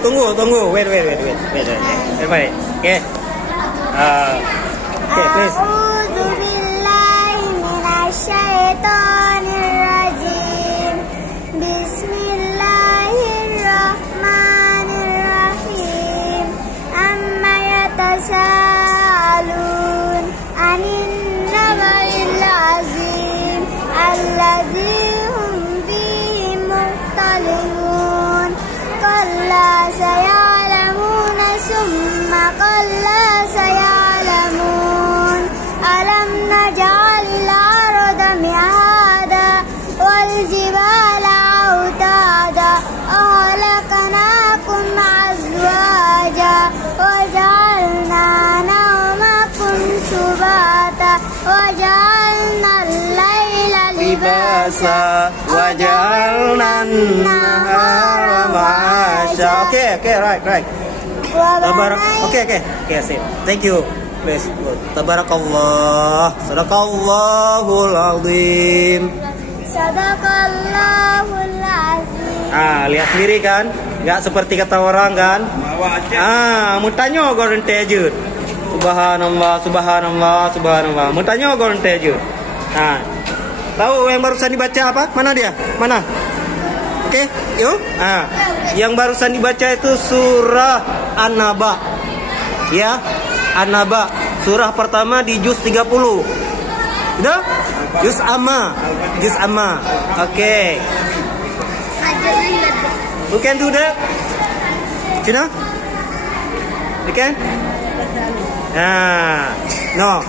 tunggu. Wait. Baik. Oke. Oke, please. A'udzu billahi minasyaitonir rajim. Bismillahirrahmanirrahim. Amma yatasaalun 'anin naba'il 'azim alladzi hum fihi mukhtalifun. Qalla sayalamuna summa qalla sayalamun. Alam naj'alil arda mihada wal jibala autada khalaqnakum azwaja wa ja'alna nawmakum subata wa ja'alna al-laila libasa wa ja'alna an-nahara ma'asha. Okay, right. Okay, sip. Thank you. Please. Tabarakallah. Sadaqallahul azim. Sadaqallahul azim. Lihat sendiri kan? Enggak seperti kata orang kan? Mau tanya orang tajud. Subhanallah. Mau tanya orang tajud. Tahu yang barusan dibaca apa? Mana dia? Mana? Oke, yuk. Yang barusan dibaca itu surah An-Naba. Ya, An-Naba. Surah pertama di juz 30. Udah? Juz Amma. Oke. You can do that? Cina? You can? No.